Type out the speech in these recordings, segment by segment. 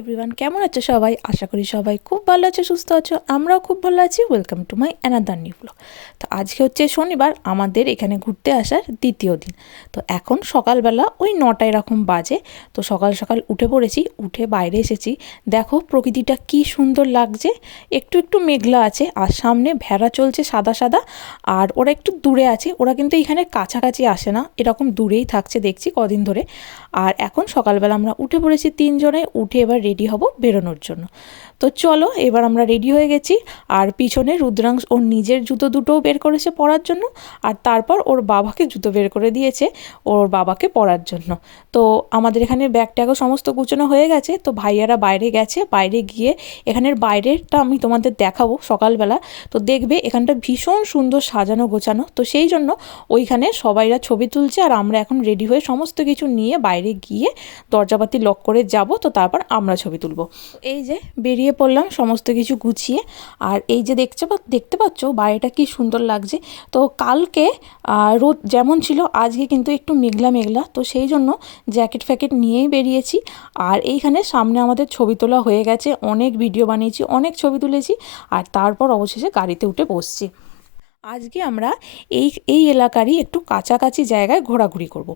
Everyone কেমন আছো সবাই? আশা করি সবাই খুব ভালো আছো, সুস্থ আছো, আমরাও খুব ভালো আছি। Welcome to my another new vlog তো আজকে হচ্ছে শনিবার, আমাদের এখানে ঘুরতে আসার দ্বিতীয় দিন। তো এখন সকালবেলা ওই নটা এরকম বাজে, তো সকাল সকাল উঠে পড়েছি, উঠে বাইরে এসেছি। দেখো প্রকৃতিটা কি সুন্দর লাগছে, একটু একটু মেঘলা আছে, আর সামনে ভেড়া চলছে সাদা সাদা, আর ওরা একটু দূরে আছে, ওরা কিন্তু এখানে কাছাকাছি আসে না, এরকম দূরেই থাকছে দেখছি কদিন ধরে। আর এখন সকালবেলা আমরা উঠে পড়েছি তিনজনে, উঠে এবার রেডি হব বেরোনোর জন্য। তো চলো, এবার আমরা রেডি হয়ে গেছি। আর পিছনে রুদ্রাংশ, ওর নিজের জুতো দুটোও বের করেছে পরার জন্য। আর তারপর ওর বাবাকে জুতো বের করে দিয়েছে ওর বাবাকে পরার জন্য। তো আমাদের এখানে ব্যাগ ট্যাগও সমস্ত গুছানো হয়ে গেছে। তো ভাইয়ারা বাইরে গেছে। বাইরে গিয়ে এখানের বাইরেরটা আমি তোমাদের দেখাবো সকালবেলা। তো দেখবে এখানটা ভীষণ সুন্দর সাজানো গোছানো। তো সেই জন্য ওইখানে সবাইরা ছবি তুলছে। আর আমরা এখন রেডি হয়ে সমস্ত কিছু নিয়ে বাইরে গিয়ে দরজাপাতি লক করে যাব। তো তারপর আমরা ছবি তুলব। এই যে বেরিয়ে পড়লাম সমস্ত কিছু গুছিয়ে। আর এই যে দেখছে বা, দেখতে পাচ্ছ বাড়িটা কি সুন্দর লাগছে। তো কালকে রোদ যেমন ছিল, আজকে কিন্তু একটু মেঘলা মেঘলা। তো সেই জন্য জ্যাকেট ফ্যাকেট নিয়েই বেরিয়েছি। আর এইখানে সামনে আমাদের ছবি তোলা হয়ে গেছে। অনেক ভিডিও বানিয়েছি, অনেক ছবি তুলেছি। আর তারপর অবশেষে গাড়িতে উঠে বসছি। আজকে আমরা এই এই এলাকারই একটু কাছাকাছি জায়গায় ঘোরাঘুরি করব।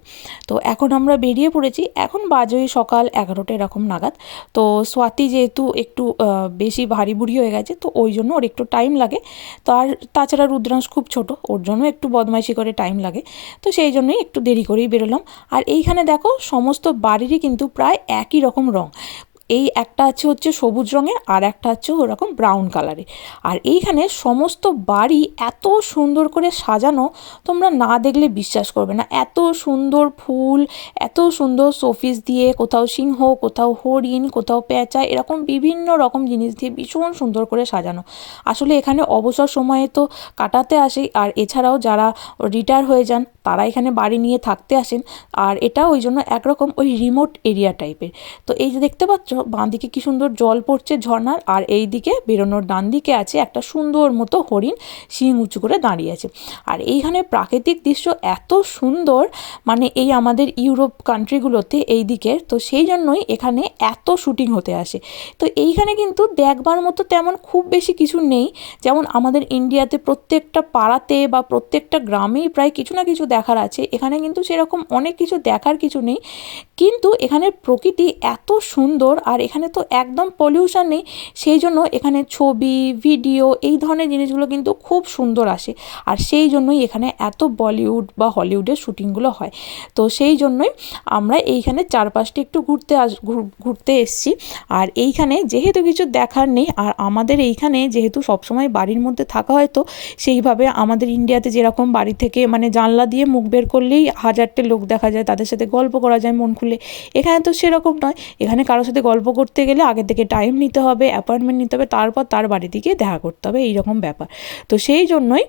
তো এখন আমরা বেরিয়ে পড়েছি। এখন বাজে সকাল এগারোটা এরকম নাগাদ। তো স্বাতি যেহেতু একটু বেশি ভারী বুড়ি হয়ে গেছে, তো ওই জন্য ওর একটু টাইম লাগে। তার তাছাড়া রুদ্রাংশ খুব ছোট, ওর জন্য একটু বদমাইশি করে টাইম লাগে। তো সেই জন্যই একটু দেরি করেই বেরোলাম। আর এইখানে দেখো, সমস্ত বাড়িরই কিন্তু প্রায় একই রকম রং। এই একটা আছে হচ্ছে সবুজ রঙের আর একটা হচ্ছে ওরকম ব্রাউন কালারে আর এইখানে সমস্ত বাড়ি এত সুন্দর করে সাজানো, তোমরা না দেখলে বিশ্বাস করবে না। এত সুন্দর ফুল, এত সুন্দর শোপিস দিয়ে কোথাও সিংহ, কোথাও হরিণ, কোথাও পেঁচা, এরকম বিভিন্ন রকম জিনিস দিয়ে ভীষণ সুন্দর করে সাজানো। আসলে এখানে অবসর সময়ে তো কাটাতে আসে, আর এছাড়াও যারা রিটায়ার হয়ে যান তারা এখানে বাড়ি নিয়ে থাকতে আসেন। আর এটা ওই জন্য একরকম ওই রিমোট এরিয়া টাইপের তো এই যে দেখতে পাচ্ছ বাঁ দিকে কি সুন্দর জল পড়ছে ঝর্ণার, আর এই দিকে বেরোনোর ডান দিকে আছে একটা সুন্দর মতো হরিণ শিং উঁচু করে দাঁড়িয়ে আছে। আর এইখানে প্রাকৃতিক দৃশ্য এত সুন্দর মানে এই আমাদের ইউরোপ কান্ট্রিগুলোতে এই দিকের, তো সেই জন্যই এখানে এত শুটিং হতে আসে। তো এইখানে কিন্তু দেখবার মতো তেমন খুব বেশি কিছু নেই। যেমন আমাদের ইন্ডিয়াতে প্রত্যেকটা পাড়াতে বা প্রত্যেকটা গ্রামেই প্রায় কিছু না কিছু দেখার আছে। এখানে কিন্তু সেরকম অনেক কিছু দেখার কিছু নেই। কিন্তু এখানের প্রকৃতি এত সুন্দর আর এখানে তো একদম পলিউশন নেই। সেই জন্য এখানে ছবি ভিডিও এই ধরনের জিনিসগুলো কিন্তু খুব সুন্দর আসে। আর সেই জন্যই এখানে এত বলিউড বা হলিউডের শুটিংগুলো হয়। তো সেই জন্যই আমরা এইখানে চারপাশটি একটু ঘুরতে আস, ঘুর- ঘুরতে এসেছি। আর এইখানে যেহেতু কিছু দেখার নেই, আর আমাদের এইখানে যেহেতু সবসময় বাড়ির মধ্যে থাকা হয় তো, সেইভাবে আমাদের ইন্ডিয়াতে যেরকম বাড়ি থেকে মানে জানলা দিয়ে মুখ বের করলেই হাজারটে লোক দেখা যায়, তাদের সাথে গল্প করা যায়, মন খুলে। এখানে তো সেরকম নয়। এখানে কারোর সাথে গল্প করতে গেলে আগে থেকে টাইম নিতে হবে অ্যাপয়েন্টমেন্ট নিতে হবে, তারপর তার বাড়ি থেকে দেখা করতে হবে, এইরকম ব্যাপার। তো সেই জন্যই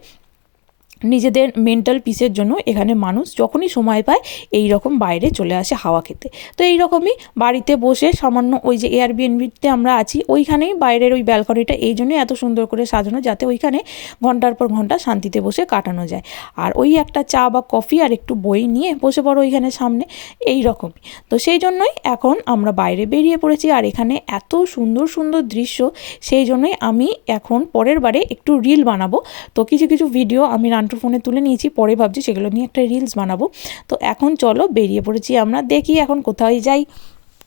নিজেদের মেন্টাল পিসের জন্য এখানে মানুষ যখনই সময় পায় এই রকম বাইরে চলে আসে হাওয়া খেতে। তো এই রকমই বাড়িতে বসে সামান্য ওই যে এয়ারবিএনবিতে আমরা আছি, ওইখানেই বাইরের ওই ব্যালকনিটা এই জন্যই এত সুন্দর করে সাজানো যাতে ওইখানে ঘণ্টার পর ঘণ্টা শান্তিতে বসে কাটানো যায়। আর ওই একটা চা বা কফি আর একটু বই নিয়ে বসে পড়ো ওইখানে সামনে, এই রকমই। তো সেই জন্যই এখন আমরা বাইরে বেরিয়ে পড়েছি আর এখানে এত সুন্দর সুন্দর দৃশ্য, সেই জন্যই আমি এখন পরের বারে একটু রিল বানাবো। তো কিছু কিছু ভিডিও আমি নান্টুর ফোনে তুলে নিয়েছি, পরে ভাবছি সেগুলো নিয়ে একটা রিলস বানাবো। তো এখন চলো বেরিয়ে পড়েছি আমরা, দেখি এখন কোথায় যাই।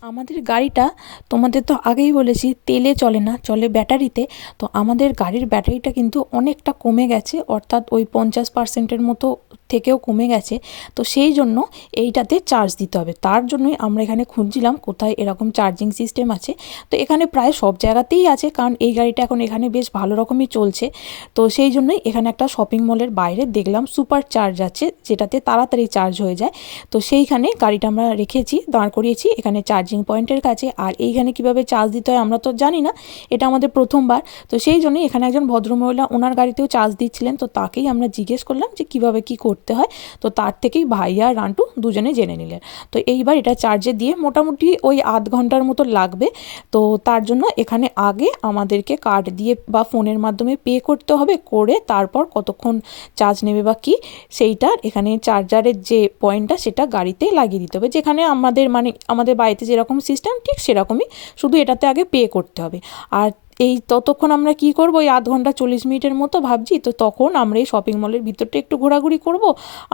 আমাদের গাড়িটা, তোমাদের তো আগেই বলেছি, তেলে চলে না, চলে ব্যাটারিতে। তো আমাদের গাড়ির ব্যাটারিটা কিন্তু অনেকটা কমে গেছে, অর্থাৎ ওই পঞ্চাশ পার্সেন্টের মতো থেকেও কমে গেছে। তো সেই জন্য এইটাতে চার্জ দিতে হবে। তার জন্যই আমরা এখানে খুঁজছিলাম কোথায় এরকম চার্জিং সিস্টেম আছে। তো এখানে প্রায় সব জায়গাতেই আছে, কারণ এই গাড়িটা এখন এখানে বেশ ভালো রকমই চলছে। তো সেই জন্যই এখানে একটা শপিং মলের বাইরে দেখলাম সুপার চার্জ আছে, যেটাতে তাড়াতাড়ি চার্জ হয়ে যায়। তো সেইখানে গাড়িটা আমরা রেখেছি, দাঁড় করিয়েছি, এখানে চার্জিং পয়েন্টের কাছে, আর এইখানে কীভাবে চার্জ দিতে হয় আমরা তো জানি না, এটা আমাদের প্রথমবার। তো সেই জন্যই এখানে একজন ভদ্রমহিলা ওনার গাড়িতেও চার্জ দিচ্ছিলেন, তো তাকেই আমরা জিজ্ঞেস করলাম যে কীভাবে কি করতে হয়। তো তার থেকেই ভাইয়া আর রান্টু দুজনে জেনে নিলেন। তো এইবার এটা চার্জে দিয়ে মোটামুটি ওই আধ ঘণ্টার মতো লাগবে। তো তার জন্য এখানে আগে আমাদেরকে কার্ড দিয়ে বা ফোনের মাধ্যমে পে করতে হবে, করে তারপর কতক্ষণ চার্জ নেবে বা কি সেইটার এখানে চার্জারের যে পয়েন্টটা সেটা গাড়িতে লাগিয়ে দিতে হবে। যেখানে আমাদের মানে আমাদের বাড়িতে যেরকম যেরকম সিস্টেম ঠিক সেরকমই শুধু এটাতে আগে পে করতে হবে। আর এই ততক্ষণ আমরা কি করব? এই আধ ঘণ্টা চল্লিশ মিনিটের মতো ভাবছি, তো তখন আমরা এই শপিং মলের ভিতরটা একটু ঘোরাঘুরি করব।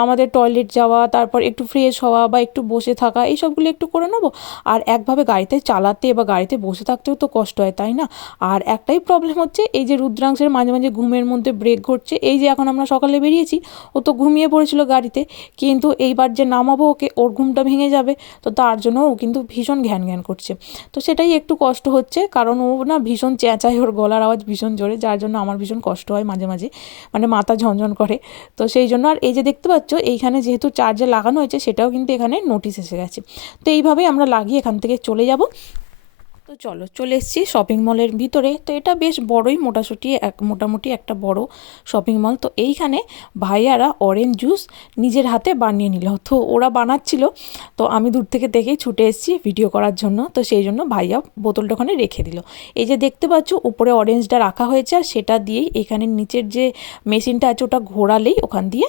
আমাদের টয়লেট যাওয়া, তারপর একটু ফ্রেশ হওয়া বা একটু বসে থাকা এই সবগুলো একটু করে নেব। আর একভাবে গাড়িতে চালাতে বা গাড়িতে বসে থাকতেও তো কষ্ট হয়, তাই না? আর একটাই প্রবলেম হচ্ছে, এই যে রুদ্রাংশের মাঝে মাঝে ঘুমের মধ্যে ব্রেক ঘটছে, এই যে এখন আমরা সকালে বেরিয়েছি, ও তো ঘুমিয়ে পড়েছিল গাড়িতে, কিন্তু এইবার যে নামাবো ওকে, ওর ঘুমটা ভেঙে যাবে, তো তার জন্য ও কিন্তু ভীষণ ঘ্যান ঘ্যান করছে। তো সেটাই একটু কষ্ট হচ্ছে, কারণ ও না ভীষণ চেঁচায় ওর গলার আওয়াজ ভীষণ জোরে, যার জন্য আমার ভীষণ কষ্ট হয় মাঝে মাঝে। মানে মাথা ঝনঝন করে। তো সেই জন্য আর এই যে দেখতে পাচ্ছ, এইখানে যেহেতু চার্জার লাগানো হয়েছে, সেটাও কিন্তু এখানে নোটিশ এসে গেছে। তো এইভাবেই আমরা লাগিয়ে এখান থেকে চলে যাব। চলো, চলে এসেছি শপিং মলের ভিতরে। তো এটা বেশ বড়ই, মোটাসুটি এক, মোটামুটি একটা বড় শপিং মল তো এইখানে ভাইয়ারা অরেঞ্জ জুস নিজের হাতে বানিয়ে নিল। তো ওরা বানাচ্ছিল। তো আমি দূর থেকে দেখেই ছুটে এসেছি ভিডিও করার জন্য। তো সেই জন্য ভাইয়া বোতলটা ওখানে রেখে দিল। এই যে দেখতে পাচ্ছ, উপরে অরেঞ্জটা রাখা হয়েছে। আর সেটা দিয়েই এখানে নিচের যে মেশিনটা আছে, ওটা ঘোরালেই ওখান দিয়ে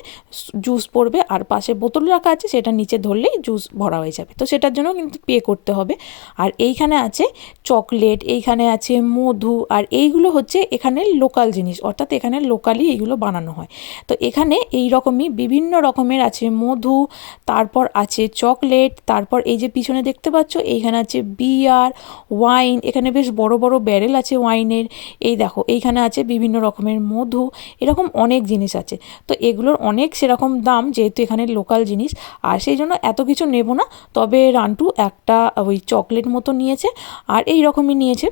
জুস পড়বে। আর পাশে বোতল রাখা আছে, সেটা নিচে ধরলেই জুস ভরা হয়ে যাবে। তো সেটার জন্য কিন্তু পে করতে হবে। আর এইখানে আছে চকলেট, এইখানে আছে মধু, আর এইগুলো হচ্ছে এখানে লোকাল জিনিস। অর্থাৎ এখানে লোকালি এইগুলো বানানো হয়। তো এখানে এই রকমই বিভিন্ন রকমের আছে মধু, তারপর আছে চকলেট, তারপর এই যে পিছনে দেখতে পাচ্ছ, এইখানে আছে বিয়ার, ওয়াইন, এখানে বেশ বড় বড় ব্যারেল আছে ওয়াইনের। এই দেখো, এইখানে আছে বিভিন্ন রকমের মধু, এরকম অনেক জিনিস আছে। তো এগুলোর অনেক সেরকম দাম যেহেতু এখানে লোকাল জিনিস, আর সেই জন্য এত কিছু নেব না। তবে রান্টু একটা ওই চকলেট মতো নিয়েছে আর এই রকমই নিয়েছে।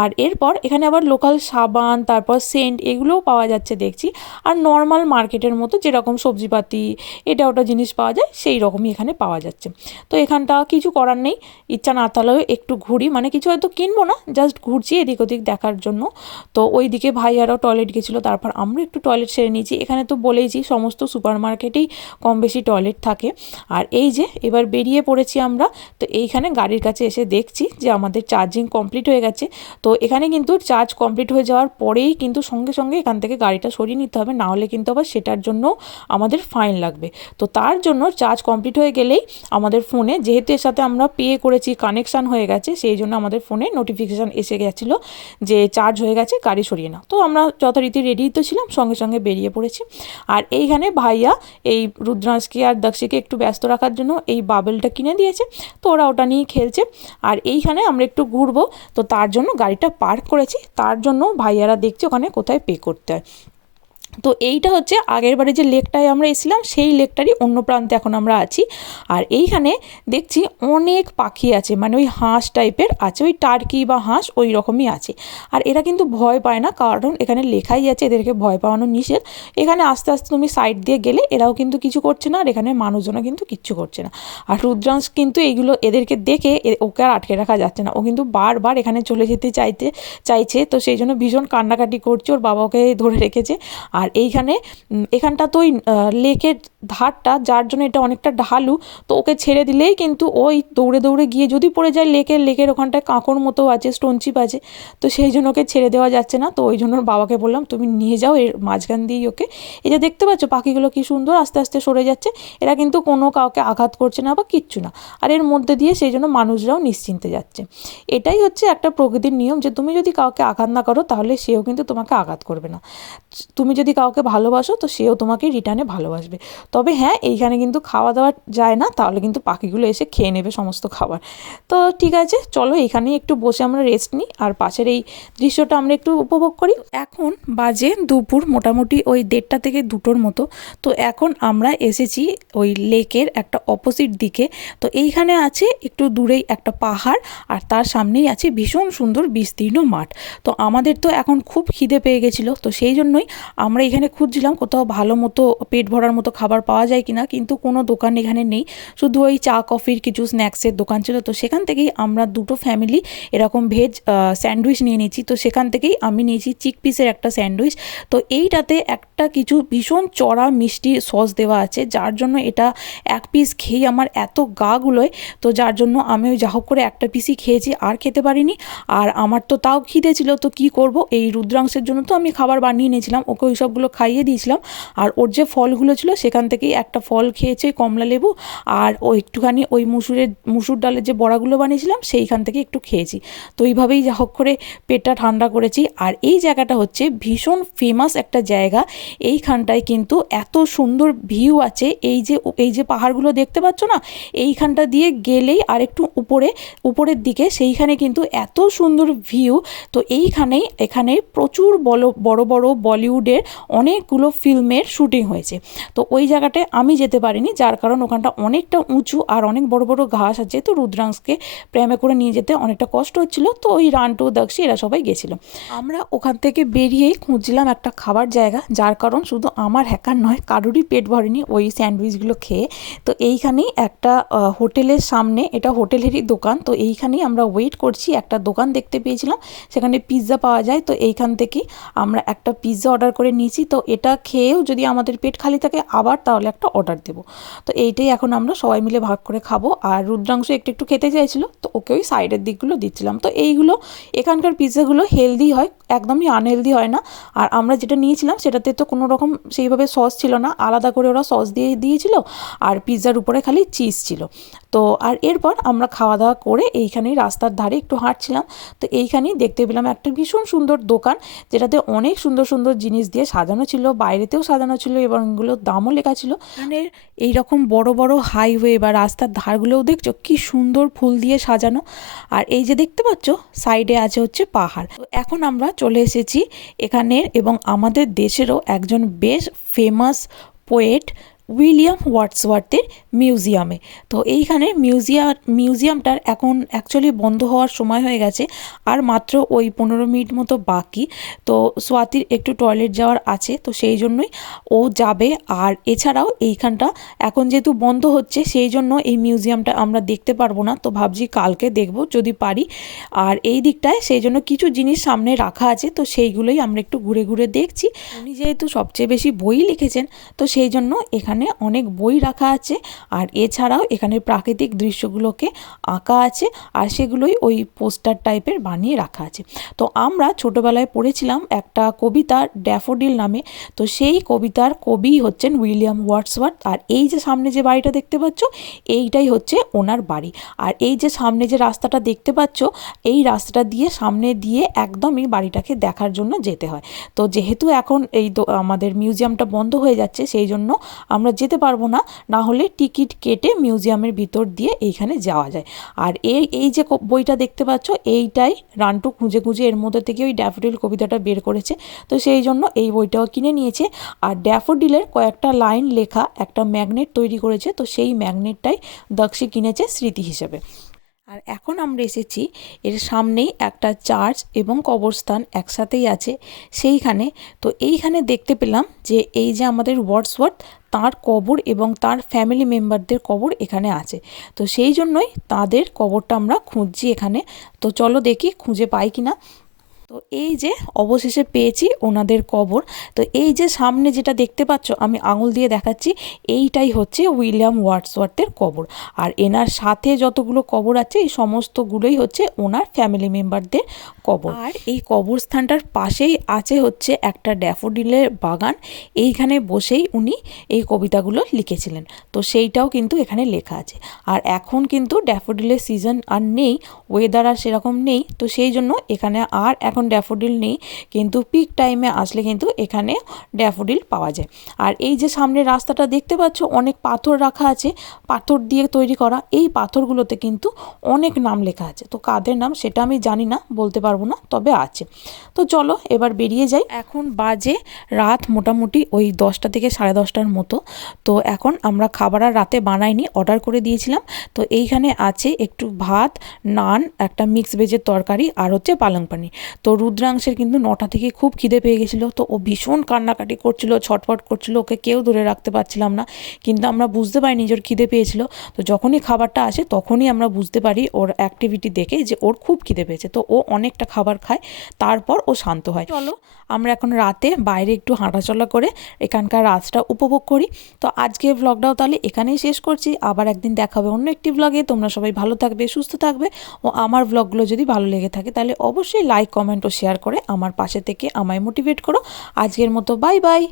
আর এরপর এখানে আবার লোকাল সাবান, তারপর সেন্ট এগুলোও পাওয়া যাচ্ছে দেখছি। আর নর্মাল মার্কেটের মতো যেরকম সবজিপাতি, এটা ওটা জিনিস পাওয়া যায়, সেই রকমই এখানে পাওয়া যাচ্ছে। তো এখানটা কিছু করার নেই, ইচ্ছা না থাকলেও একটু ঘুরি। মানে কিছু হয়তো কিনবো না জাস্ট ঘুরছি এদিক ওদিক দেখার জন্য। তো ওই দিকে ভাই আরও টয়লেট গেছিল, তারপর আমরা একটু টয়লেট সেরে নিয়েছি। এখানে তো বলেইছি, সমস্ত সুপার মার্কেটেই কম বেশি টয়লেট থাকে। আর এই যে এবার বেরিয়ে পড়েছি আমরা, তো এইখানে গাড়ির কাছে এসে দেখছি যে আমাদের চার্জিং কমপ্লিট হয়ে গেছে। তো এখানে কিন্তু চার্জ কমপ্লিট হয়ে যাওয়ার পরেই কিন্তু সঙ্গে সঙ্গে এখান থেকে গাড়িটা সরিয়ে নিতে হবে, না হলে কিন্তু আবার সেটার জন্য আমাদের ফাইন লাগবে। তো তার জন্য চার্জ কমপ্লিট হয়ে গেলেই আমাদের ফোনে যেহেতু এর সাথে আমরা পে করেছি কানেকশান হয়ে গেছে, সেই জন্য আমাদের ফোনে নোটিফিকেশান এসে গেছিল যে চার্জ হয়ে গেছে, গাড়ি সরিয়ে না তো আমরা যথারীতি রেডি তো ছিলাম, সঙ্গে সঙ্গে বেরিয়ে পড়েছি। আর এইখানে ভাইয়া, এই রুদ্রাংশকে আর দক্ষিকে একটু ব্যস্ত রাখার জন্য এই বাবেলটা কিনে দিয়েছে। তো ওরা ওটা নিয়েই খেলছে। আর এইখানে আমরা একটু ঘুরবো। তো তার জন্য গাড়িটা পার্ক করেছি। তার জন্য ভাইয়ারা দেখছি ওখানে কোথায় পে করতে হয়। তো এইটা হচ্ছে আগের বারে যে লেকটায় আমরা এসেছিলাম, সেই লেকটারই অন্য প্রান্তে এখন আমরা আছি। আর এইখানে দেখছি অনেক পাখি আছে মানে ওই হাঁস টাইপের আছে, ওই টার্কি বা হাঁস ওই রকমই আছে। আর এরা কিন্তু ভয় পায় না, কারণ এখানে লেখাই আছে, এদেরকে ভয় পাওয়ানো নিষেধ। এখানে আস্তে আস্তে তুমি সাইড দিয়ে গেলে এরাও কিন্তু কিছু করছে না, আর এখানে মানুষজনও কিন্তু কিচ্ছু করছে না। আর রুদ্রাংশ কিন্তু এইগুলো এদেরকে দেখে ওকে আর আটকে রাখা যাচ্ছে না। ও কিন্তু বারবার এখানে চলে যেতে চাইতে, চাইছে, তো সেই জন্য ভীষণ কান্নাকাটি করছে, ওর বাবাকে ধরে রেখেছে। আর এইখানে এখানটা তো ওই লেকের ধারটা, যার জন্য এটা অনেকটা ঢালু, তো ওকে ছেড়ে দিলেই কিন্তু ওই দৌড়ে দৌড়ে গিয়ে যদি পড়ে যায় লেকের লেকের ওখানটায় কাঁকড় মতো আছে স্টোন চিপ আছে, তো সেই জন্য ওকে ছেড়ে দেওয়া যাচ্ছে না। তো ওই জন্য বাবাকে বললাম, তুমি নিয়ে যাও, এর মাঝখান দিয়েই ওকে। এই যে দেখতে পাচ্ছ পাখিগুলো কি সুন্দর, আস্তে আস্তে সরে যাচ্ছে। এরা কিন্তু কোনো কাউকে আঘাত করছে না বা কিচ্ছু না। আর এর মধ্যে দিয়ে সেই জন্য মানুষরাও নিশ্চিন্তে যাচ্ছে। এটাই হচ্ছে একটা প্রকৃতির নিয়ম যে, তুমি যদি কাউকে আঘাত না করো, তাহলে সেও কিন্তু তোমাকে আঘাত করবে না। তুমি যদি কাউকে ভালোবাসো, তো সেও তোমাকে রিটার্নে ভালোবাসবে। তবে হ্যাঁ এইখানে কিন্তু খাওয়া দাওয়া যায় না, তাহলে কিন্তু পাখিগুলো এসে খেয়ে নেবে সমস্ত খাবার। তো ঠিক আছে, চলো এখানেই একটু বসে আমরা রেস্ট নিই, আর পাশের এই দৃশ্যটা আমরা একটু উপভোগ করি। এখন বাজে দুপুর, মোটামুটি ওই দেড়টা থেকে দুটোর মতো। তো এখন আমরা এসেছি ওই লেকের একটা অপোজিট দিকে। তো এইখানে আছে একটু দূরেই একটা পাহাড়, আর তার সামনেই আছে ভীষণ সুন্দর বিস্তীর্ণ মাঠ। তো আমাদের তো এখন খুব খিদে পেয়ে গেছিল, তো সেই জন্যই আমরা এখানে খুঁজছিলাম কোথাও ভালো মতো পেট ভরার মতো খাবার পাওয়া যায় কিনা, কিন্তু কোনো দোকান এখানে নেই। শুধু ওই চা, কফির কিছু স্ন্যাক্সের দোকান ছিল। তো সেখান থেকেই আমরা দুটো ফ্যামিলি এরকম ভেজ স্যান্ডউইচ নিয়ে নিয়েছি। তো সেখান থেকেই আমি নিয়েছি চিক পিসের একটা স্যান্ডউইচ তো এইটাতে একটা কিছু ভীষণ চড়া মিষ্টি সস দেওয়া আছে, যার জন্য এটা এক পিস খেয়ে আমার এত গা গুলোয়। তো যার জন্য আমি ওই যা হোক করে একটা পিসই খেয়েছি, আর খেতে পারিনি। আর আমার তো তাও খিদে ছিল, তো কি করব? এই রুদ্রাংশের জন্য তো আমি খাবার বানিয়ে নিয়েছিলাম। ওকে ওই সব সবগুলো খাইয়ে দিয়েছিলাম। আর ওর যে ফলগুলো ছিল, সেখান থেকেই একটা ফল খেয়েছে কমলা লেবু। আর ও একটুখানি ওই মুসুরের, মুসুর ডালের যে বড়াগুলো বানিয়েছিলাম, সেইখান থেকে একটু খেয়েছি। তো এইভাবেই যা হোক করে পেটটা ঠান্ডা করেছি। আর এই জায়গাটা হচ্ছে ভীষণ ফেমাস একটা জায়গা। এইখানটায় কিন্তু এত সুন্দর ভিউ আছে। এই যে এই যে পাহাড়গুলো দেখতে পাচ্ছ না, এইখানটা দিয়ে গেলেই আর একটু উপরে, উপরের দিকে সেইখানে কিন্তু এত সুন্দর ভিউ তো এইখানেই, এখানে প্রচুর বড় বড় বড় বলিউডের অনেকগুলো ফিল্মের শুটিং হয়েছে। তো ওই জায়গাটায় আমি যেতে পারিনি, যার কারণ ওখানটা অনেকটা উঁচু আর অনেক বড় বড় ঘাস আছে। তো রুদ্রাংশকে প্রেমে করে নিয়ে যেতে অনেকটা কষ্ট হচ্ছিল। তো ওই রান্টু দক্ষি এরা সবাই গেছিল। আমরা ওখান থেকে বেরিয়েই খুঁজছিলাম একটা খাবার জায়গা, যার কারণ শুধু আমার হ্যাকার নয়, কারোরই পেট ভরেনি ওই স্যান্ডউইচগুলো খেয়ে। তো এইখানেই একটা হোটেলের সামনে, এটা হোটেলেরই দোকান। তো এইখানেই আমরা ওয়েট করছি, একটা দোকান দেখতে পেয়েছিলাম, সেখানে পিৎজা পাওয়া যায়। তো এইখান থেকেই আমরা একটা পিৎজা অর্ডার করে নিয়েছি। তো এটা খেয়েও যদি আমাদের পেট খালি থাকে, আবার তাহলে একটা অর্ডার দেবো। তো এইটাই এখন আমরা সবাই মিলে ভাগ করে খাব। আর রুদ্রাংশ একটু একটু খেতে চাইছিল, তো ওকে ওই সাইডের দিকগুলো দিচ্ছিলাম। তো এইগুলো এখানকার পিৎজাগুলো হেলদি হয়, একদমই আনহেলদি হয় না। আর আমরা যেটা নিয়েছিলাম, সেটাতে তো কোনো রকম সেইভাবে সস ছিল না। আলাদা করে ওরা সস দিয়ে দিয়েছিল, আর পিৎজার উপরে খালি চিজ ছিল। তো আর এরপর আমরা খাওয়া দাওয়া করে এইখানেই রাস্তার ধারে একটু হাঁটছিলাম। তো এইখানেই দেখতে পেলাম একটা ভীষণ সুন্দর দোকান, যেটাতে অনেক সুন্দর সুন্দর জিনিস দিয়ে সাজানো ছিল, বাইরেতেও সাজানো ছিল এবং এগুলোর দামও লেখা ছিল। মানে এইরকম বড় বড় হাইওয়ে বা রাস্তার ধারগুলোও দেখছ? কি সুন্দর ফুল দিয়ে সাজানো। আর এই যে দেখতে পাচ্ছ সাইডে আছে হচ্ছে পাহাড়। এখন আমরা চলে এসেছি এখানের এবং আমাদের দেশেরও একজন বেশ ফেমাস পোয়েট উইলিয়াম ওয়ার্ডসওয়ার্থের মিউজিয়ামে। তো এইখানে মিউজিয়াম মিউজিয়ামটার এখন অ্যাকচুয়ালি বন্ধ হওয়ার সময় হয়ে গেছে, আর মাত্র ওই পনেরো মিনিট মতো বাকি। তো সোয়াতির একটু টয়লেট যাওয়ার আছে, তো সেই জন্যই ও যাবে। আর এছাড়াও এইখানটা এখন যেহেতু বন্ধ হচ্ছে, সেই জন্য এই মিউজিয়ামটা আমরা দেখতে পারব না। তো ভাবছি কালকে দেখব যদি পারি। আর এই দিকটায় সেই জন্য কিছু জিনিস সামনে রাখা আছে, তো সেইগুলোই আমরা একটু ঘুরে ঘুরে দেখছি। উনি যেহেতু সবচেয়ে বেশি বই লিখেছেন, তো সেই জন্য এখানে অনেক বই রাখা আছে। আর এছাড়াও এখানে প্রাকৃতিক দৃশ্যগুলোকে আঁকা আছে আর সেগুলোই ওই পোস্টার টাইপের বানিয়ে রাখা আছে। তো আমরা ছোটোবেলায় পড়েছিলাম একটা কবিতা ড্যাফোডিল নামে। তো সেই কবিতার কবি হচ্ছেন উইলিয়াম ওয়ার্ডসওয়ার্থ। আর এই যে সামনে যে বাড়িটা দেখতে পাচ্ছ, এইটাই হচ্ছে ওনার বাড়ি। আর এই যে সামনে যে রাস্তাটা দেখতে পাচ্ছ, এই রাস্তাটা দিয়ে সামনে দিয়ে একদমই বাড়িটাকে দেখার জন্য যেতে হয়। তো যেহেতু এখন এই আমাদের মিউজিয়ামটা বন্ধ হয়ে যাচ্ছে, সেই জন্য আমরা যেতে পারব না না হলে টিকিট কেটে মিউজিয়ামের ভিতর দিয়ে এইখানে যাওয়া যায়। আর এই এই যে বইটা দেখতে পাচ্ছ, এইটাই রান্টু খুঁজে খুঁজে এর মধ্যে থেকে ওই ড্যাফোডিল কবিতাটা বের করেছে। তো সেই জন্য এই বইটাও কিনে নিয়েছে। আর ড্যাফোডিলের কয়েকটা লাইন লেখা একটা ম্যাগনেট তৈরি করেছে, তো সেই ম্যাগনেটটাই দক্ষি কিনেছে স্মৃতি হিসেবে। আর এখন আমরা এসেছি এর সামনেই একটা চার্চ এবং কবরস্থান একসাথেই আছে সেইখানে। তো এইখানে দেখতে পেলাম যে এই যে আমাদের ওয়ার্ডসওয়ার্থ, তার কবর এবং তার ফ্যামিলি মেম্বারদের কবর এখানে আছে। তো সেই জন্যই তাদের কবরটা আমরা খুঁজছি এখানে। তো চলো দেখি খুঁজে পাই কি না তো এই যে অবশেষে পেয়েছি ওনাদের কবর। তো এই যে সামনে যেটা দেখতে পাচ্ছ, আমি আঙুল দিয়ে দেখাচ্ছি, এইটাই হচ্ছে উইলিয়াম ওয়ার্ডসওয়ার্থের কবর। আর এনার সাথে যতগুলো কবর আছে, এই সমস্তগুলোই হচ্ছে ওনার ফ্যামিলি মেম্বারদের কবর। আর এই কবরস্থানটার পাশেই আছে হচ্ছে একটা ড্যাফোডিলের বাগান। এইখানে বসেই উনি এই কবিতাগুলো লিখেছিলেন। তো সেইটাও কিন্তু এখানে লেখা আছে। আর এখন কিন্তু ড্যাফোডিলের সিজন আর নেই ওয়েদার আর সেরকম নেই। তো সেই জন্য এখানে আর এখন ড্যাফোডিল নেই, কিন্তু পিক টাইমে আসলে কিন্তু এখানে ড্যাফোডিল পাওয়া যায়। আর এই যে সামনে রাস্তাটা দেখতে পাচ্ছ, অনেক পাথর রাখা আছে, পাথর দিয়ে তৈরি করা। এই পাথরগুলোতে কিন্তু অনেক নাম লেখা আছে। তো কাদের নাম সেটা আমি জানি না, বলতে পারব না, তবে আছে। তো চলো এবার বেরিয়ে যাই। এখন বাজে রাত মোটামুটি ওই দশটা থেকে সাড়ে দশটার মতো। তো এখন আমরা খাবার আর রাতে বানাইনি অর্ডার করে দিয়েছিলাম। তো এইখানে আছে একটু ভাত, নান, একটা মিক্স ভেজের তরকারি আর হচ্ছে পালং পানি তো রুদ্রাংশের কিন্তু নটা থেকে খুব খিদে পেয়ে গেছিল। তো ও ভীষণ কান্নাকাটি করছিল, ছটফট করছিল, ওকে কেউ ধরে রাখতে পারছিলাম না। কিন্তু আমরা বুঝতে পারি নিজের খিদে পেয়েছিল। তো যখনই খাবারটা আসে তখনই আমরা বুঝতে পারি ওর অ্যাক্টিভিটি দেখে যে ওর খুব খিদে পেয়েছে। তো ও অনেকটা খাবার খায়, তারপর ও শান্ত হয়। চলো, আমরা এখন রাতে বাইরে একটু হাঁটাচলা করে এখানকার রাতটা উপভোগ করি। তো আজকে ভ্লগটাও তাহলে এখানেই শেষ করছি। আবার একদিন দেখা হবে অন্য একটি ভ্লগে তোমরা সবাই ভালো থাকবে, সুস্থ থাকবে। ও আমার ভ্লগগুলো যদি ভালো লেগে থাকে তাহলে অবশ্যই লাইক কমেন্ট কমেন্ট ও শেয়ার করে আমার পাশে থেকে আমায় মোটিভেট করো। আজকের মতো বাই বাই